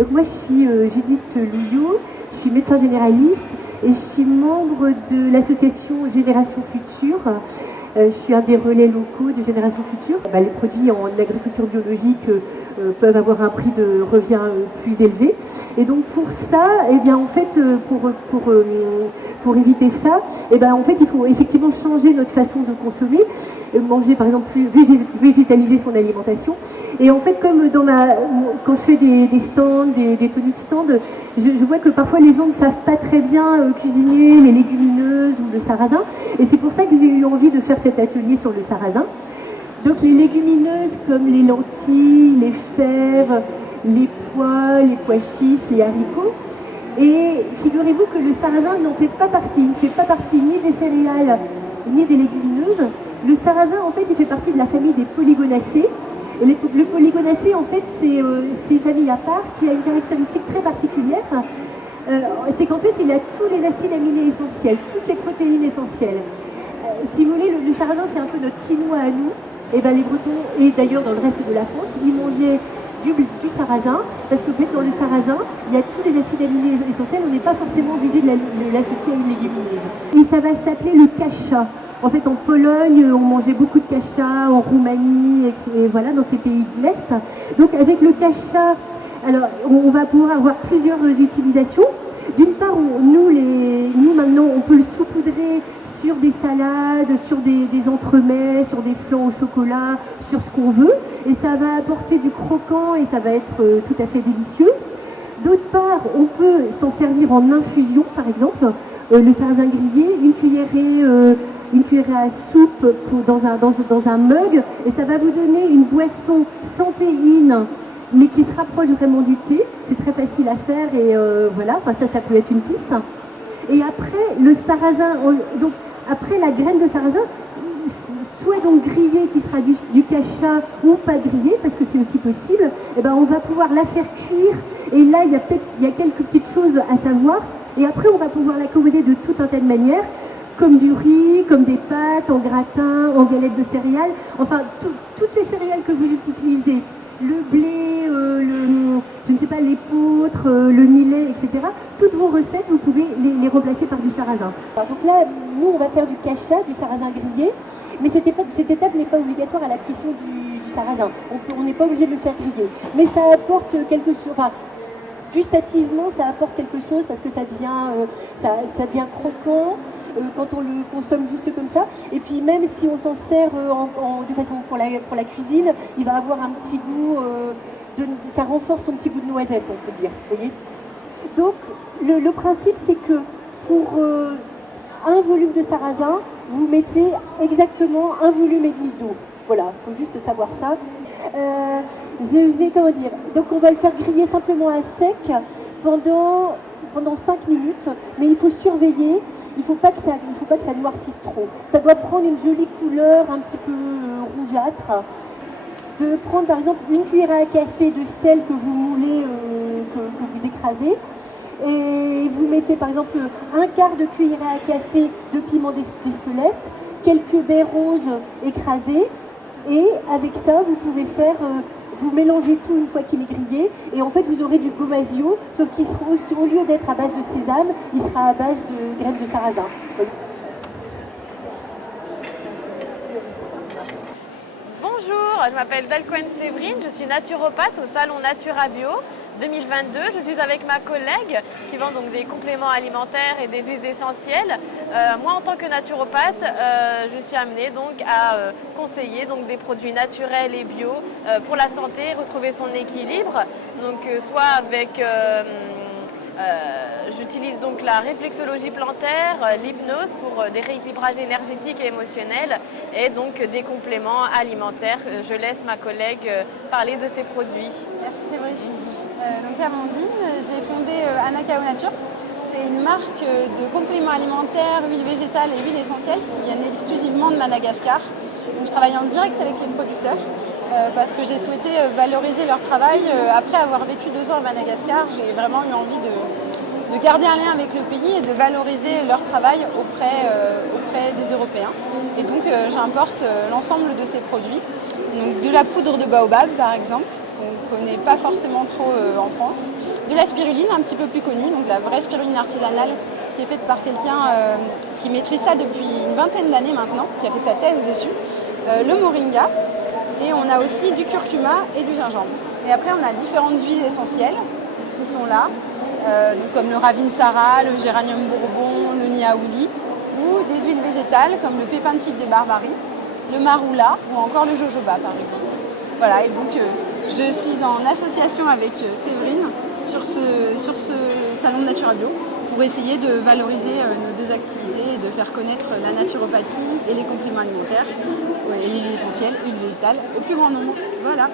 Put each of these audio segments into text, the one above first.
Donc moi je suis Judith Louillot, je suis médecin généraliste et je suis membre de l'association Génération Future. Je suis un des relais locaux de Génération Future. Les produits en agriculture biologique peuvent avoir un prix de revient plus élevé. Et donc pour ça, en fait, pour éviter ça, en fait, il faut effectivement changer notre façon de consommer, manger par exemple plus végétaliser son alimentation. Et en fait, comme quand je fais des stands, des tenues de stand, je vois que parfois les gens ne savent pas très bien cuisiner les légumineuses ou le sarrasin. Et c'est pour ça que j'ai eu envie de faire cet atelier sur le sarrasin. Donc les légumineuses comme les lentilles, les fèves, les pois chiches, les haricots. Et figurez-vous que le sarrasin n'en fait pas partie. Il ne fait pas partie ni des céréales ni des légumineuses. Le sarrasin, en fait, il fait partie de la famille des polygonacées. Et le polygonacé, en fait, c'est une famille à part qui a une caractéristique très particulière. C'est qu'en fait, il a tous les acides aminés essentiels, toutes les protéines essentielles. Si vous voulez, le sarrasin, c'est un peu notre quinoa à nous. Et les Bretons, et d'ailleurs dans le reste de la France, ils mangeaient du sarrasin, parce qu'en fait, dans le sarrasin, il y a tous les acides aminés essentiels, on n'est pas forcément obligé de l'associer à une légumineuse. Et ça va s'appeler le kasha. En fait, en Pologne, on mangeait beaucoup de kasha, en Roumanie, et voilà, dans ces pays de l'Est. Donc, avec le kasha, alors, on va pouvoir avoir plusieurs utilisations. D'une part, nous maintenant, on peut le saupoudrer sur des salades, sur des entremets, sur des flancs au chocolat, sur ce qu'on veut. Et ça va apporter du croquant et ça va être tout à fait délicieux. D'autre part, on peut s'en servir en infusion, par exemple. Le sarrasin grillé, une cuillerée à soupe dans un mug. Et ça va vous donner une boisson sans théine, mais qui se rapproche vraiment du thé. C'est très facile à faire et voilà, ça peut être une piste. Et après, le sarrasin, donc après la graine de sarrasin, soit donc grillée qui sera du kasha ou pas grillée, parce que c'est aussi possible, on va pouvoir la faire cuire. Et là, il y a quelques petites choses à savoir. Et après, on va pouvoir l'accommoder de tout un tas de manières, comme du riz, comme des pâtes, en gratin, en galettes de céréales. Enfin, toutes les céréales que vous utilisez, le blé, l'épeautre, le millet, etc. Toutes vos recettes, vous pouvez les remplacer par du sarrasin. Donc là, nous, on va faire du kasha, du sarrasin grillé, mais cette étape n'est pas obligatoire à la cuisson du sarrasin. On n'est pas obligé de le faire griller. Mais ça apporte quelque chose, gustativement, ça apporte quelque chose parce que ça devient croquant. Quand on le consomme juste comme ça. Et puis même si on s'en sert de façon pour la cuisine, il va avoir un petit goût, ça renforce son petit goût de noisette, on peut dire. Vous voyez. Donc le principe, c'est que pour un volume de sarrasin, vous mettez exactement 1,5 volume d'eau. Voilà, il faut juste savoir ça. Donc on va le faire griller simplement à sec pendant 5 minutes, mais il faut surveiller, il ne faut pas que ça noircisse trop. Ça doit prendre une jolie couleur un petit peu rougeâtre. De prendre par exemple une cuillère à café de sel que vous moulez, que vous écrasez, et vous mettez par exemple un quart de cuillère à café de piment d'Espelette, quelques baies roses écrasées, et avec ça vous pouvez faire... Vous mélangez tout une fois qu'il est grillé et en fait vous aurez du gomasio, sauf qu'il sera au lieu d'être à base de sésame, il sera à base de graines de sarrasin. Bonjour, je m'appelle Dalcoen Séverine, je suis naturopathe au salon Natura Bio 2022. Je suis avec ma collègue qui vend donc des compléments alimentaires et des huiles essentielles. Moi, en tant que naturopathe, je suis amenée donc à conseiller donc des produits naturels et bio pour la santé, retrouver son équilibre. Donc, soit avec j'utilise donc la réflexologie plantaire, l'hypnose pour des rééquilibrages énergétiques et émotionnels et donc des compléments alimentaires. Je laisse ma collègue parler de ces produits. Merci Séverine. Donc Amandine, j'ai fondé Anakao Nature. C'est une marque de compléments alimentaires, huiles végétales et huiles essentielles qui viennent exclusivement de Madagascar. Donc je travaille en direct avec les producteurs parce que j'ai souhaité valoriser leur travail. Après avoir vécu 2 ans à Madagascar, j'ai vraiment eu envie de garder un lien avec le pays et de valoriser leur travail auprès des Européens. Et donc j'importe l'ensemble de ces produits. Donc, de la poudre de baobab par exemple, connaît pas forcément trop en France. De la spiruline un petit peu plus connue, donc la vraie spiruline artisanale qui est faite par quelqu'un qui maîtrise ça depuis une vingtaine d'années maintenant, qui a fait sa thèse dessus. Le moringa, et on a aussi du curcuma et du gingembre. Et après on a différentes huiles essentielles qui sont là, donc comme le ravinsara, le géranium bourbon, le niaouli, ou des huiles végétales comme le pépin de figue de Barbarie, le marula ou encore le jojoba par exemple. Voilà, et donc je suis en association avec Séverine sur ce salon de Natura Bio pour essayer de valoriser nos deux activités et de faire connaître la naturopathie et les compléments alimentaires et l'huile essentielle, l'huile végétale au plus grand nombre. Voilà.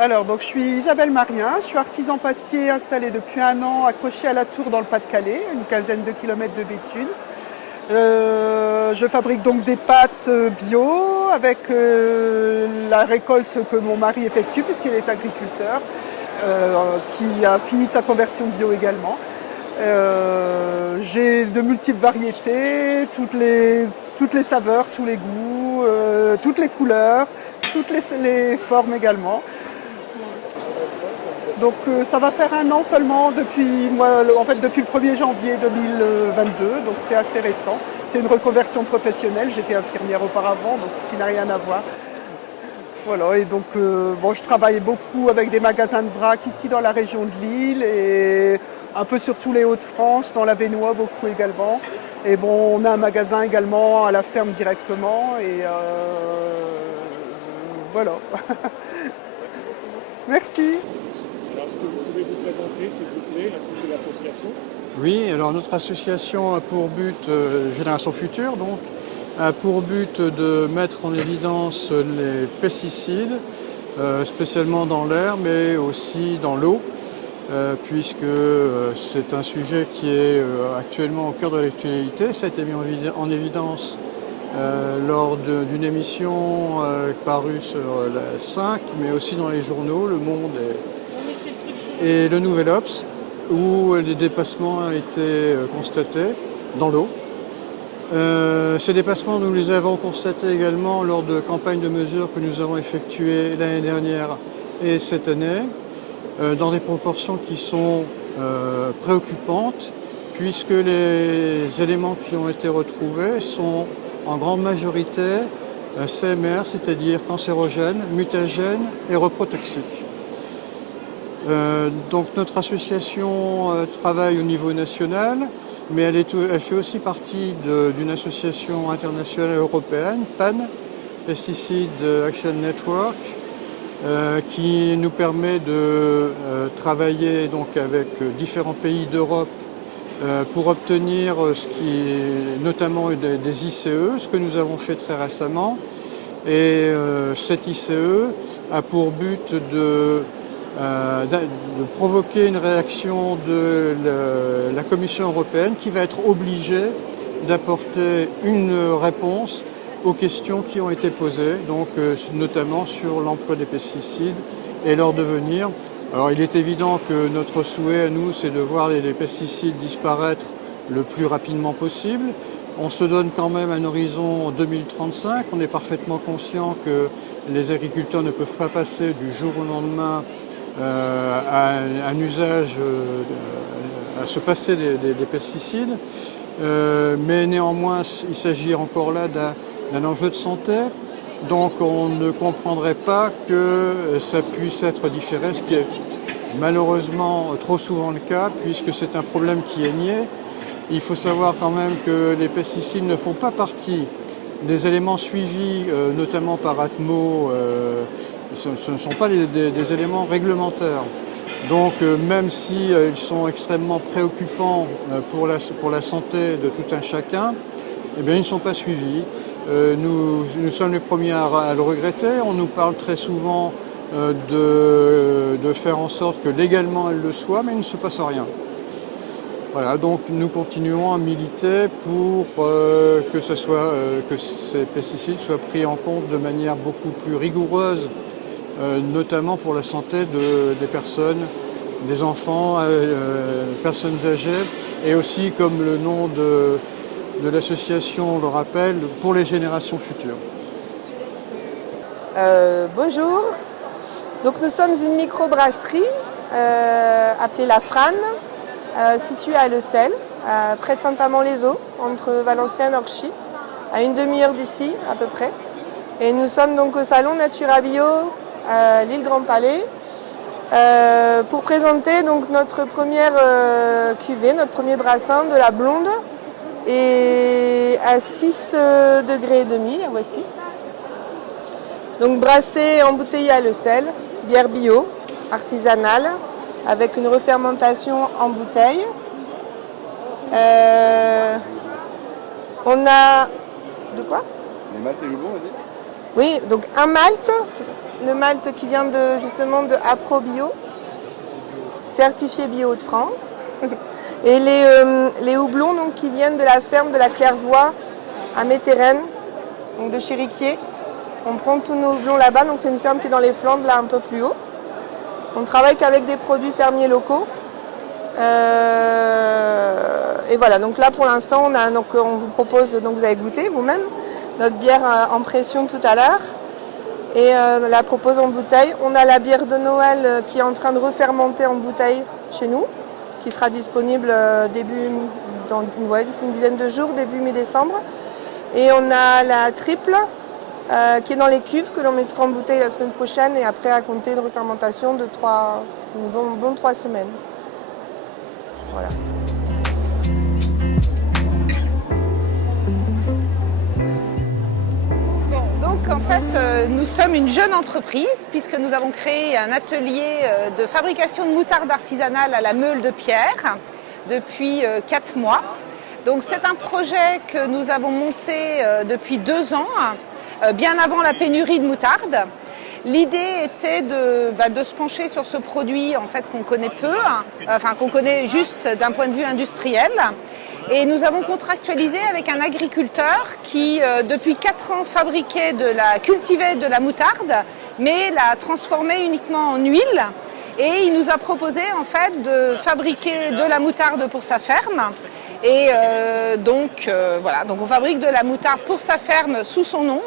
Alors, donc, je suis Isabelle Marien, je suis artisan pastier installé depuis 1 an à Cauchy-à-la-Tour dans le Pas-de-Calais, une quinzaine de kilomètres de Béthune. Je fabrique donc des pâtes bio avec la récolte que mon mari effectue puisqu'il est agriculteur, qui a fini sa conversion bio également. J'ai de multiples variétés, toutes les saveurs, tous les goûts, toutes les couleurs, toutes les formes également. Donc ça va faire 1 an seulement depuis le 1er janvier 2022, donc c'est assez récent. C'est une reconversion professionnelle, j'étais infirmière auparavant, donc ce qui n'a rien à voir. Voilà, et donc je travaille beaucoup avec des magasins de vrac ici dans la région de Lille et un peu sur tous les Hauts-de-France, dans l'Avesnois beaucoup également. Et bon, on a un magasin également à la ferme directement et voilà. Merci. Est-ce que vous pouvez vous présenter, s'il vous plaît, ainsi que l'association ? Oui, alors notre association a pour but, Génération Future, donc, a pour but de mettre en évidence les pesticides, spécialement dans l'air, mais aussi dans l'eau, puisque c'est un sujet qui est actuellement au cœur de l'actualité. Ça a été mis en évidence lors d'une émission parue sur la 5, mais aussi dans les journaux, Le Monde et le Nouvel Obs, où les dépassements ont été constatés dans l'eau. Ces dépassements, nous les avons constatés également lors de campagnes de mesures que nous avons effectuées l'année dernière et cette année, dans des proportions qui sont préoccupantes, puisque les éléments qui ont été retrouvés sont en grande majorité CMR, c'est-à-dire cancérogènes, mutagènes et reprotoxiques. Donc notre association travaille au niveau national, mais elle fait aussi partie d'une association internationale européenne, PAN, Pesticide Action Network, qui nous permet de travailler donc avec différents pays d'Europe pour obtenir notamment des ICE, ce que nous avons fait très récemment. Et cet ICE a pour but de provoquer une réaction de la Commission européenne qui va être obligée d'apporter une réponse aux questions qui ont été posées, donc notamment sur l'emploi des pesticides et leur devenir. Alors il est évident que notre souhait à nous, c'est de voir les pesticides disparaître le plus rapidement possible. On se donne quand même un horizon 2035. On est parfaitement conscient que les agriculteurs ne peuvent pas passer du jour au lendemain à un usage, à se passer des pesticides. Mais néanmoins, il s'agit encore là d'un enjeu de santé. Donc on ne comprendrait pas que ça puisse être différé, ce qui est malheureusement trop souvent le cas, puisque c'est un problème qui est nié. Il faut savoir quand même que les pesticides ne font pas partie des éléments suivis, notamment par Atmo, ce ne sont pas des éléments réglementaires. Donc même si ils sont extrêmement préoccupants pour la santé de tout un chacun, eh bien, ils ne sont pas suivis. Nous sommes les premiers à le regretter. On nous parle très souvent de faire en sorte que légalement elle le soit, mais il ne se passe rien. Voilà, donc nous continuons à militer pour que ces pesticides soient pris en compte de manière beaucoup plus rigoureuse notamment pour la santé des personnes, des enfants, personnes âgées, et aussi, comme le nom de l'association le rappelle, pour les générations futures. Bonjour, donc nous sommes une microbrasserie appelée La Frane, située à Le Sel, près de Saint-Amand-les-Eaux, entre Valenciennes et Orchy, à une demi-heure d'ici à peu près. Et nous sommes donc au salon Natura Bio à l'île Grand Palais pour présenter donc notre première cuvée, notre premier brassin de la blonde, et à 6,5 degrés, la voici. Donc brassée, embouteillée à Le Sel, bière bio, artisanale, avec une refermentation en bouteille. On a... De quoi? Les maltes et le bon, vas-y. Oui, donc un malt, le malt qui vient justement de AproBio, certifié bio de France. Et les houblons donc, qui viennent de la ferme de la Clairvoie à Métérène, donc de chez Riquier. On prend tous nos houblons là-bas, donc c'est une ferme qui est dans les Flandres, là un peu plus haut. On travaille qu'avec des produits fermiers locaux. Et voilà, donc là pour l'instant, on vous propose, donc vous avez goûté vous-même, notre bière en pression tout à l'heure. Et on la propose en bouteille. On a la bière de Noël qui est en train de refermenter en bouteille chez nous, qui sera disponible d'ici une dizaine de jours, début mi-décembre. Et on a la triple qui est dans les cuves que l'on mettra en bouteille la semaine prochaine et après à compter une refermentation de 3 semaines. Voilà. Donc en fait, nous sommes une jeune entreprise puisque nous avons créé un atelier de fabrication de moutarde artisanale à la Meule de Pierre depuis 4 mois. Donc c'est un projet que nous avons monté depuis 2 ans, bien avant la pénurie de moutarde. L'idée était de se pencher sur ce produit en fait, qu'on connaît peu, qu'on connaît juste d'un point de vue industriel. Et nous avons contractualisé avec un agriculteur qui, depuis 4 ans, cultivait de la moutarde, mais la transformait uniquement en huile. Et il nous a proposé en fait, de fabriquer de la moutarde pour sa ferme. Et donc on fabrique de la moutarde pour sa ferme sous son nom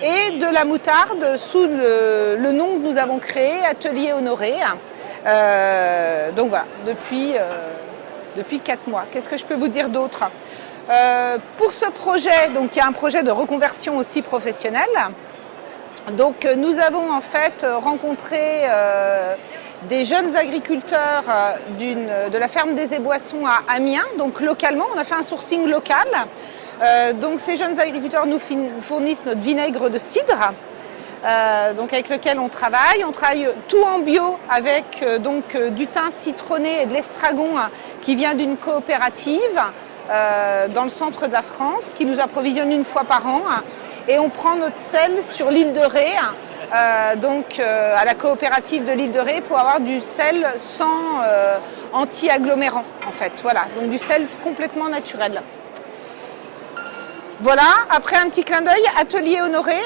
et de la moutarde sous le nom que nous avons créé, Atelier Honoré. Donc voilà, depuis 4 mois. Qu'est-ce que je peux vous dire d'autre? Pour ce projet, donc il y a un projet de reconversion aussi professionnelle. Donc nous avons en fait rencontré des jeunes agriculteurs de la ferme des Éboissons à Amiens, donc localement, on a fait un sourcing local. Donc ces jeunes agriculteurs nous fournissent notre vinaigre de cidre, donc avec lequel on travaille. On travaille tout en bio avec du thym citronné et de l'estragon qui vient d'une coopérative dans le centre de la France qui nous approvisionne 1 fois par an. Et on prend notre sel sur l'île de Ré, à la coopérative de l'île de Ré pour avoir du sel sans anti-agglomérant en fait. Voilà, donc du sel complètement naturel. Voilà, après un petit clin d'œil, Atelier Honoré,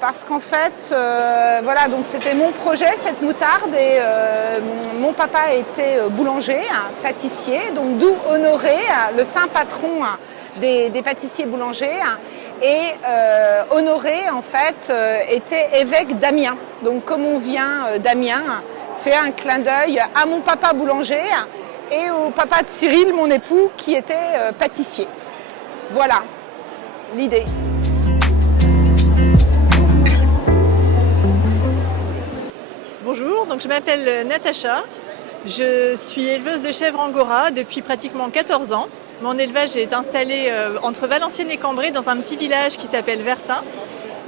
parce qu'en fait, donc c'était mon projet, cette moutarde, et mon papa était boulanger, pâtissier, donc d'où Honoré, le saint patron des pâtissiers boulangers. Et Honoré, en fait, était évêque d'Amiens. Donc comme on vient d'Amiens, c'est un clin d'œil à mon papa boulanger et au papa de Cyril, mon époux, qui était pâtissier. Voilà l'idée. Bonjour, donc je m'appelle Natacha. Je suis éleveuse de chèvres angora depuis pratiquement 14 ans. Mon élevage est installé entre Valenciennes et Cambrai dans un petit village qui s'appelle Vertin.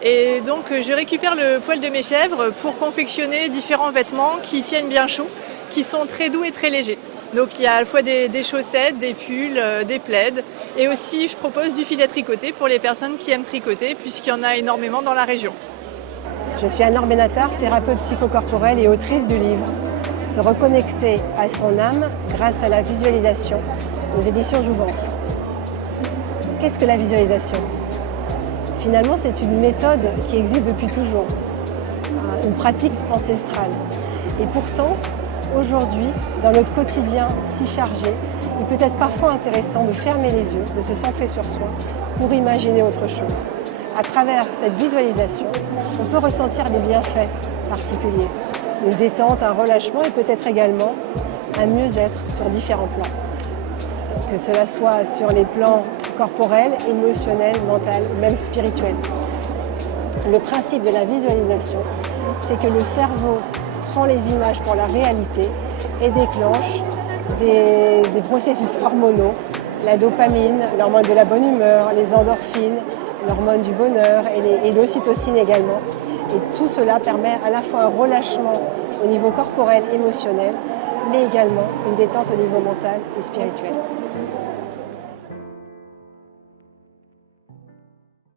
Et donc je récupère le poil de mes chèvres pour confectionner différents vêtements qui tiennent bien chaud, qui sont très doux et très légers. Donc il y a à la fois des chaussettes, des pulls, des plaids. Et aussi je propose du filet tricoté pour les personnes qui aiment tricoter puisqu'il y en a énormément dans la région. Je suis Anne-Laure Benatar, thérapeute psychocorporelle et autrice du livre « Se reconnecter à son âme grâce à la visualisation » aux éditions Jouvence. Qu'est-ce que la visualisation? Finalement, c'est une méthode qui existe depuis toujours, une pratique ancestrale. Et pourtant, aujourd'hui, dans notre quotidien si chargé, il peut être parfois intéressant de fermer les yeux, de se centrer sur soi pour imaginer autre chose. À travers cette visualisation, on peut ressentir des bienfaits particuliers. Une détente, un relâchement et peut-être également un mieux-être sur différents plans. Que cela soit sur les plans corporels, émotionnels, mentaux, même spirituels. Le principe de la visualisation, c'est que le cerveau prend les images pour la réalité et déclenche des processus hormonaux, la dopamine, l'hormone de la bonne humeur, les endorphines, l'hormone du bonheur et l'ocytocine également. Et tout cela permet à la fois un relâchement au niveau corporel, émotionnel, mais également une détente au niveau mental et spirituel.